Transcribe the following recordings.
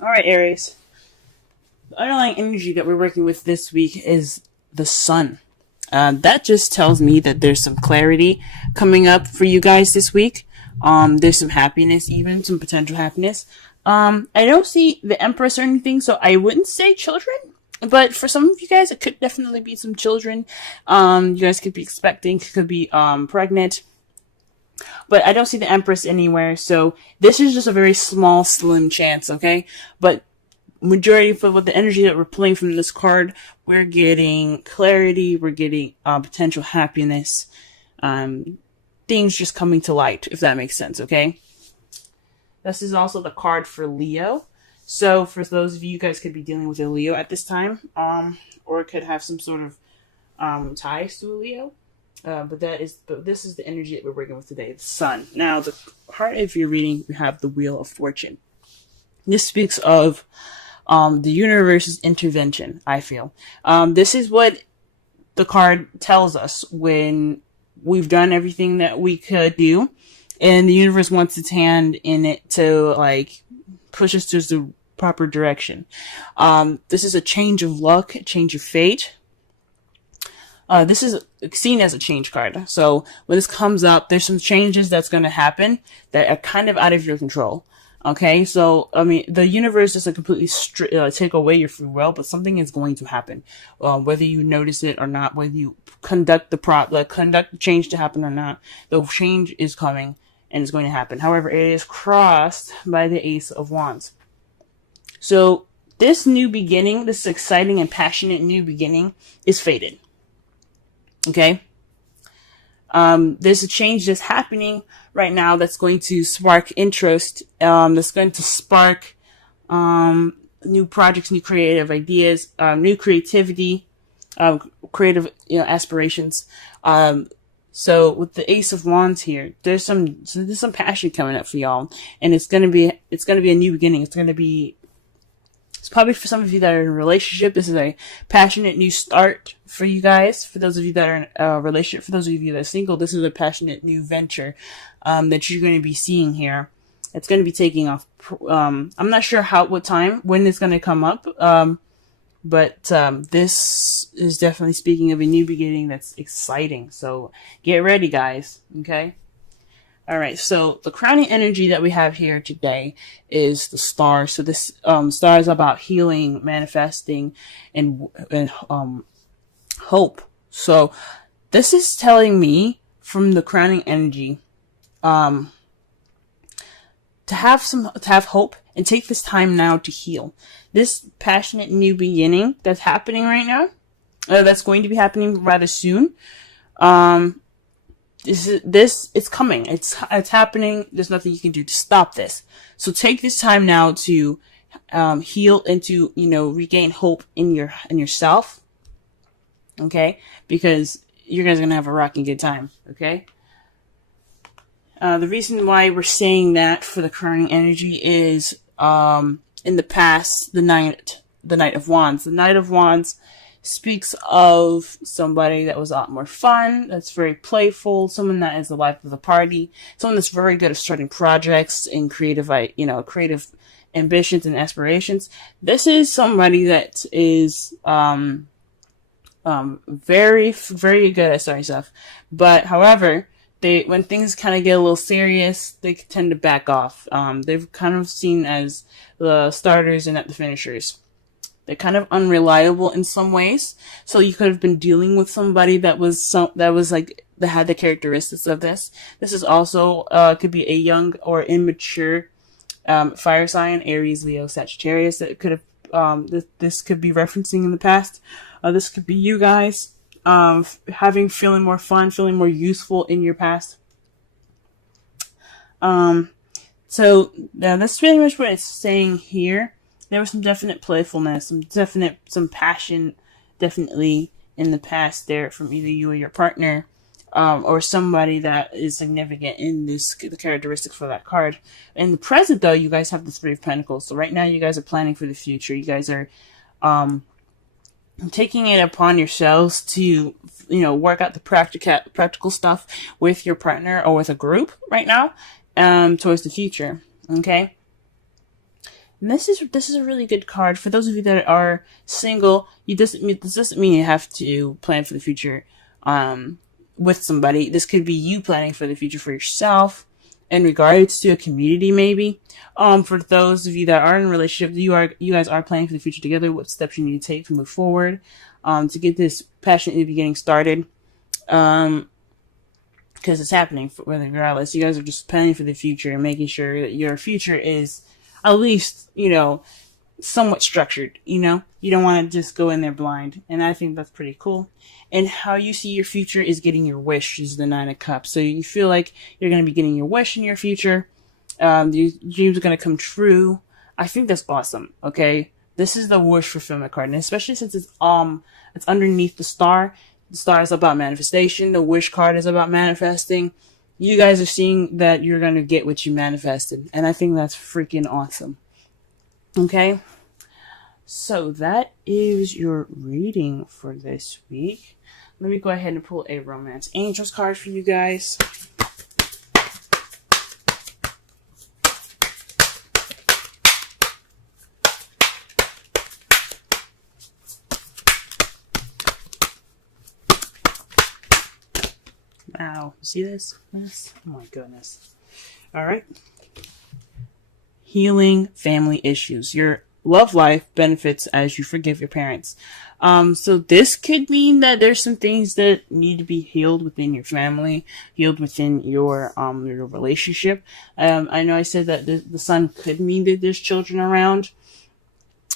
All right, Aries. The underlying energy that we're working with this week is the sun. That just tells me that there's some clarity coming up for you guys this week. There's some happiness, even some potential happiness. I don't see the Empress or anything, so I wouldn't say children. But for some of you guys, it could definitely be some children. You guys could be expecting, could be pregnant. But I don't see the Empress anywhere, so this is just a very small, slim chance, okay? But majority for what the energy that we're pulling from this card, we're getting clarity, we're getting potential happiness, things just coming to light, if that makes sense, okay? This is also the card for Leo. So for those of you guys could be dealing with a Leo at this time, or could have some sort of ties to a Leo. But this is the energy that we're working with today, the sun. Now, the heart of your reading, we have the Wheel of Fortune. This speaks of the universe's intervention, I feel. This is what the card tells us when we've done everything that we could do, and the universe wants its hand in it to, like, push us to the proper direction. This is a change of luck, a change of fate. This is seen as a change card. So when this comes up, there's some changes that's going to happen that are kind of out of your control. Okay, so, I mean, the universe doesn't completely take away your free will, but something is going to happen. Whether you notice it or not, whether you conduct the change to happen or not, the change is coming and it's going to happen. However, it is crossed by the Ace of Wands. So this new beginning, this exciting and passionate new beginning, is fated. Okay? There's a change that's happening right now that's going to spark interest, that's going to spark new projects, new creative ideas, new creativity, creative aspirations. So with the Ace of Wands here, there's some passion coming up for y'all, and it's gonna be a new beginning. It's probably for some of you that are in a relationship. This is a passionate new start for you guys. For those of you that are in a relationship, for those of you that are single, this is a passionate new venture that you're going to be seeing here. It's going to be taking off. I'm not sure when it's going to come up, but this is definitely speaking of a new beginning that's exciting. So get ready, guys. Okay. All right, so the crowning energy that we have here today is the star. So this star is about healing, manifesting, and hope. So this is telling me from the crowning energy to have hope and take this time now to heal. This passionate new beginning that's happening right now, that's going to be happening rather soon. It's coming. It's happening. There's nothing you can do to stop this. So take this time now to heal and to regain hope in yourself. Okay, because you guys are gonna have a rocking good time. Okay. The reason why we're saying that for the crowning energy is in the past, the Knight of Wands. The Knight of Wands speaks of somebody that was a lot more fun, that's very playful, someone that is the life of the party, someone that's very good at starting projects and creative ambitions and aspirations. This is somebody that is very, very good at starting stuff. But however, when things kind of get a little serious, they tend to back off. They're kind of seen as the starters and not the finishers. They're kind of unreliable in some ways. So you could have been dealing with somebody that had the characteristics of this. This is also could be a young or immature fire sign, Aries, Leo, Sagittarius. That could have this could be referencing in the past. This could be you guys feeling more fun, feeling more useful in your past. So that's pretty much what it's saying here. There was some definite playfulness, some passion, definitely in the past there from either you or your partner, or somebody that is significant in the characteristics for that card. In the present, though, you guys have the Three of Pentacles. So right now, you guys are planning for the future. You guys are, taking it upon yourselves to, work out the practical stuff with your partner or with a group right now, towards the future. Okay. And this is a really good card for those of you that are single. This doesn't mean you have to plan for the future with somebody. This could be you planning for the future for yourself in regards to a community, maybe. For those of you that are in a relationship, you guys are planning for the future together. What steps you need to take to move forward, to get this passionately getting started. Because it's happening, regardless. You guys are just planning for the future and making sure that your future is at least, somewhat structured. You don't want to just go in there blind. And I think that's pretty cool. And how you see your future is getting your wish, is the Nine of Cups. So you feel like you're going to be getting your wish in your future. Your dreams are going to come true. I think that's awesome. Okay. This is the wish fulfillment card. And especially since it's underneath the star. The star is about manifestation. The wish card is about manifesting. You guys are seeing that you're going to get what you manifested. And I think that's freaking awesome. Okay. So that is your reading for this week. Let me go ahead and pull a Romance Angels card for you guys. Wow. See this? Oh my goodness. All right. Healing family issues. Your love life benefits as you forgive your parents. So this could mean that there's some things that need to be healed within your family, healed within your relationship. I know I said that the sun could mean that there's children around.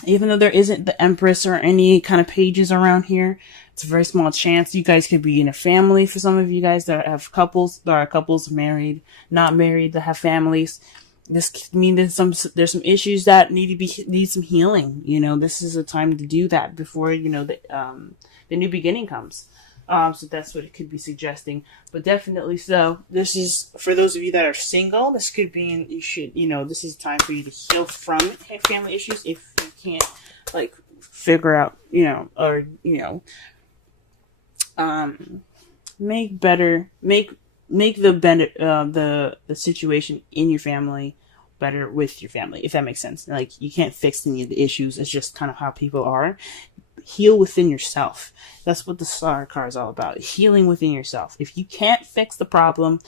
Even though there isn't the Empress or any kind of pages around here, it's a very small chance. You guys could be in a family. For some of you guys that have couples, there are couples married, not married, that have families. This could mean that there's some issues that need some healing. This is a time to do that before the new beginning comes. So that's what it could be suggesting. But definitely so. This is for those of you that are single. This could be this is time for you to heal from family issues if you can't figure out make the situation in your family better with your family, if that makes sense. You can't fix any of the issues. It's just kind of how people are. Heal within yourself. That's what the Star card is all about. Healing within yourself. If you can't fix the problem,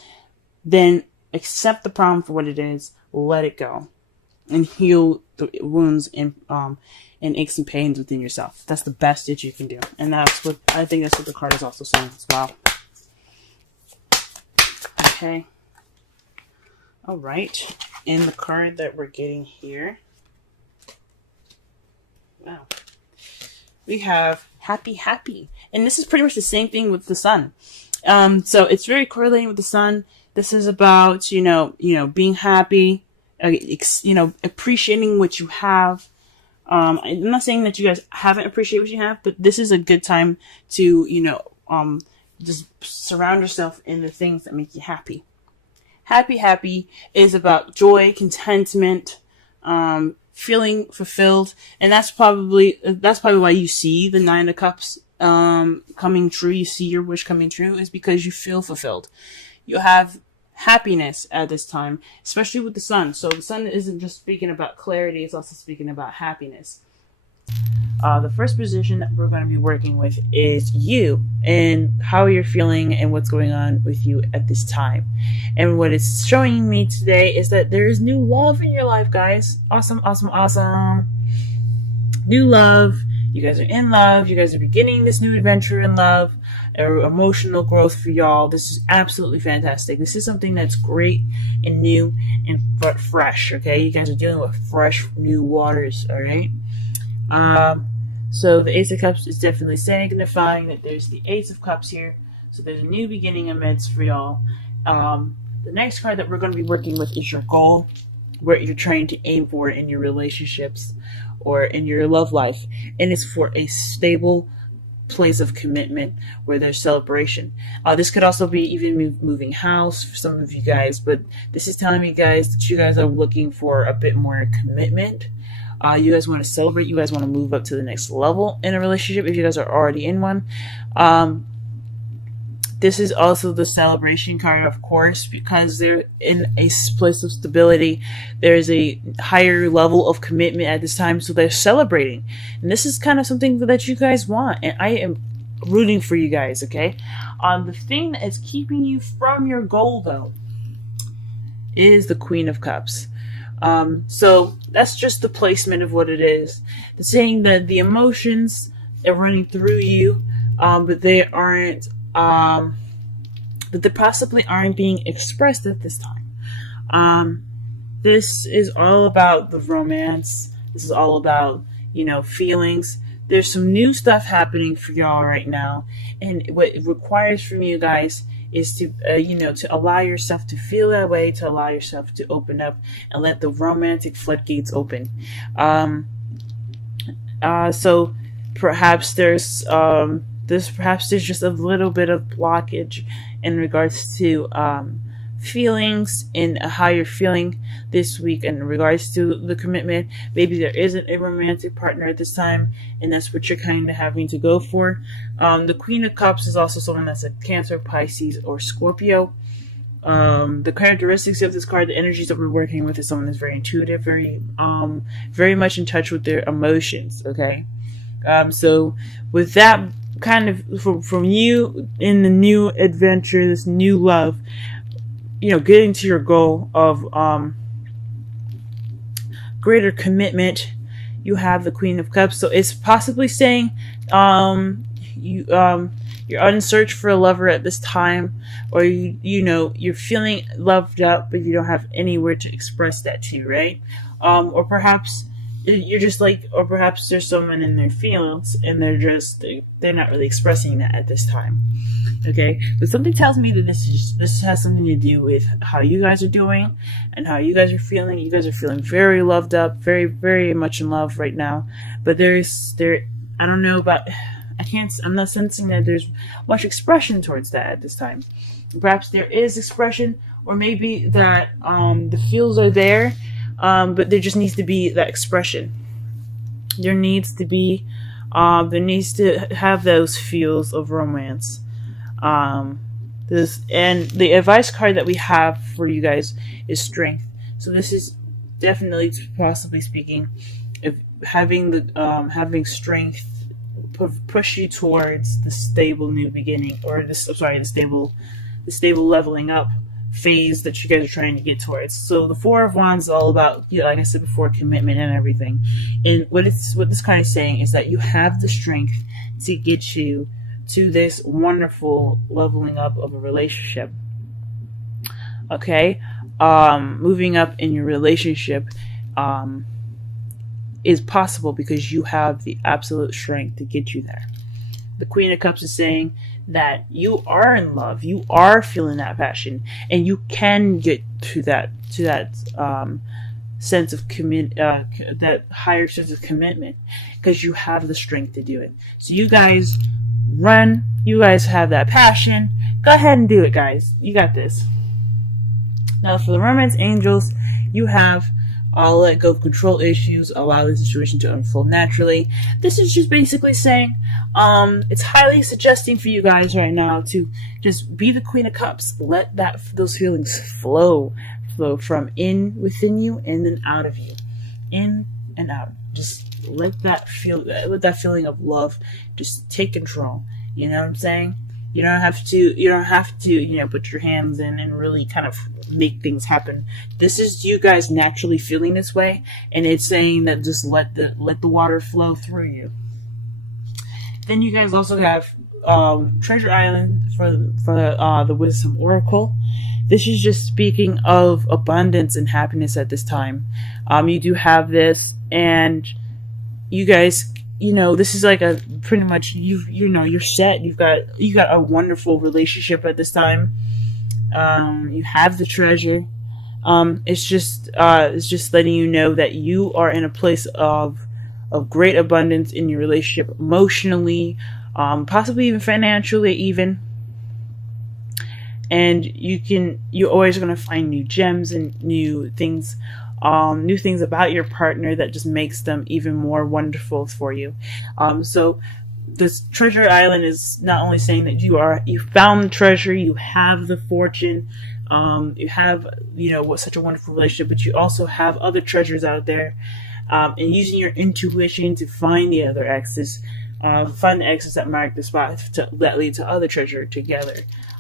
then accept the problem for what it is. Let it go, and heal the wounds and aches and pains within yourself. That's the best that you can do, and that's what the card is also saying as well. Okay. All right. And the card that we're getting here. Wow. We have happy. And this is pretty much the same thing with the sun. So it's very correlating with the sun. This is about, being happy, appreciating what you have. I'm not saying that you guys haven't appreciated what you have, but this is a good time to, just surround yourself in the things that make you happy. Happy is about joy, contentment, feeling fulfilled, and that's probably why you see the Nine of Cups coming true. You see your wish coming true is because you feel fulfilled. You have happiness at this time, especially with the sun. So the sun isn't just speaking about clarity; it's also speaking about happiness. The first position that we're going to be working with is you and how you're feeling and what's going on with you at this time. And what it's showing me today is that there is new love in your life, guys. Awesome. New love. You guys are in love. You guys are beginning this new adventure in love. Emotional growth for y'all. This is absolutely fantastic. This is something that's great and new and fresh, okay? You guys are dealing with fresh, new waters, all right? So the Ace of Cups is definitely signifying that there's the Ace of Cups here. So there's a new beginning amidst for y'all. The next card that we're going to be working with is your goal, what you're trying to aim for in your relationships or in your love life. And it's for a stable place of commitment where there's celebration. This could also be even moving house for some of you guys, but this is telling me, guys, that you guys are looking for a bit more commitment. You guys want to celebrate. You guys want to move up to the next level in a relationship if you guys are already in one. This is also the celebration card, of course, because they're in a place of stability. There's a higher level of commitment at this time, so they're celebrating. And this is kind of something that you guys want, and I am rooting for you guys, okay? The thing that is keeping you from your goal, though, is the Queen of Cups. So that's just the placement of what it is. It's saying that the emotions are running through you, but they aren't, that they possibly aren't being expressed at this time. This is all about the romance. This is all about, feelings. There's some new stuff happening for y'all right now, and what it requires from you guys is to, to allow yourself to feel that way, to allow yourself to open up and let the romantic floodgates open. So perhaps there's just a little bit of blockage in regards to feelings and how you're feeling this week in regards to the commitment. Maybe there isn't a romantic partner at this time, and that's what you're kind of having to go for. The Queen of Cups is also someone that's a Cancer, Pisces, or Scorpio. The characteristics of this card, the energies that we're working with, is someone that's very intuitive, very much in touch with their emotions. Okay, so with that kind of from you in the new adventure, this new love, getting to your goal of greater commitment, you have the Queen of Cups. So it's possibly saying you're on search for a lover at this time, or you're feeling loved up, but you don't have anywhere to express that to, right? Or perhaps you're just or perhaps there's someone in their feelings and they're not really expressing that at this time. Okay, but something tells me that this has something to do with how you guys are doing and how you guys are feeling. You guys are feeling very loved up, very, very much in love right now. But I don't know about, I'm not sensing that there's much expression towards that at this time. Perhaps there is expression, or maybe that the feels are there, but there just needs to be that expression. There needs to have those feels of romance. And the advice card that we have for you guys is strength. So this is definitely, possibly speaking, if having strength push you towards the stable new beginning, or the stable leveling up phase that you guys are trying to get towards. So the Four of Wands is all about, like I said before, commitment and everything. And what this card is saying is that you have the strength to get you to this wonderful leveling up of a relationship. Okay, moving up in your relationship is possible because you have the absolute strength to get you there. The Queen of Cups is saying that you are in love, you are feeling that passion, and you can get to that sense of that higher sense of commitment because you have the strength to do it. So you guys run. You guys have that passion. Go ahead and do it, guys. You got this. Now, for the Romance Angels, you have let go of control issues, allow the situation to unfold naturally. This is just basically saying it's highly suggesting for you guys right now to just be the Queen of Cups. Let those feelings flow from within you and then out of you, in and out. Just let that feeling of love just take control. You know what I'm saying? You don't have to put your hands in and really kind of make things happen. This is you guys naturally feeling this way, and it's saying that just let the water flow through you. Then you guys also have Treasure Island for the Wisdom Oracle. This is just speaking of abundance and happiness at this time. You do have this, and you guys, this is like a pretty much you're set. You got a wonderful relationship at this time. You have the treasure. It's just letting you know that you are in a place of great abundance in your relationship, emotionally, possibly even financially, even. And you're always going to find new gems and new things about your partner that just makes them even more wonderful for you. So this treasure island is not only saying that you found the treasure, you have the fortune, you have, such a wonderful relationship, but you also have other treasures out there, and using your intuition to find the other exes, find the exes that mark the spot that lead to other treasure together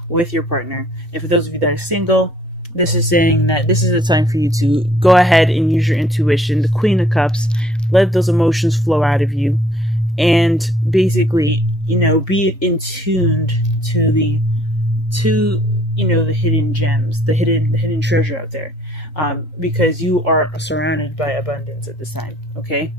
with your partner. And for those of you that are single, this is saying that this is the time for you to go ahead and use your intuition, the Queen of Cups, let those emotions flow out of you, and basically, be in tuned to the hidden gems, the hidden treasure out there, because you are surrounded by abundance at this time. Okay,